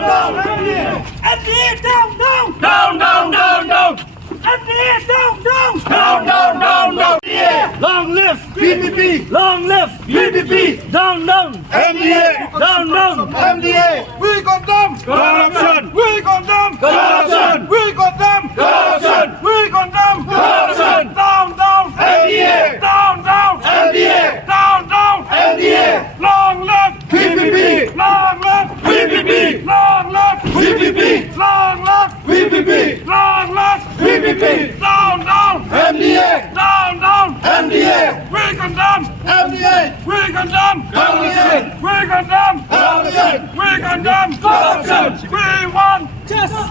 down. MDA down, down. Down, down, down, down. MDA down, down. Down, down, down, down. Long live PPP. Long live PPP. Down, down. MDA. Down, down. MDA. We condemn Corruption. We condemn Corruption. We condemn Corruption. We condemn Corruption. Down, down. MDA. Down, down. MDA. Down, down. MDA. Long live PPP. Long live PPP. Long live PPP. Long live PPP. Long live PPP. Down, down. MDA. Down, down. MDA. We condemn MDA. We condemn Corruption. We condemn Corruption. We condemn Corruption. We want Justice.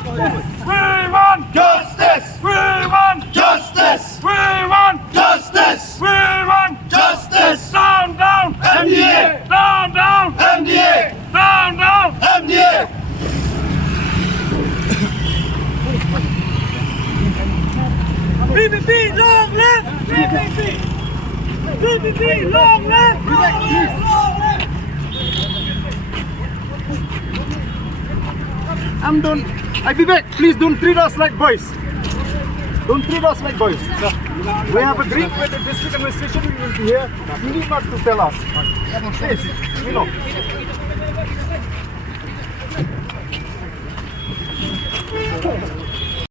We want Justice. We want Justice. We want Justice. We want Justice. Down, down. MDA. Down, down. MDA. Down, down. MDA. PPP, long live. PPP. PPP, long live. Long live. Long live. I'm done. I be back. Please don't treat us like boys. Don't treat us like boys. We have agreed with the district administration. We will be here. You need not to tell us. Please, you know.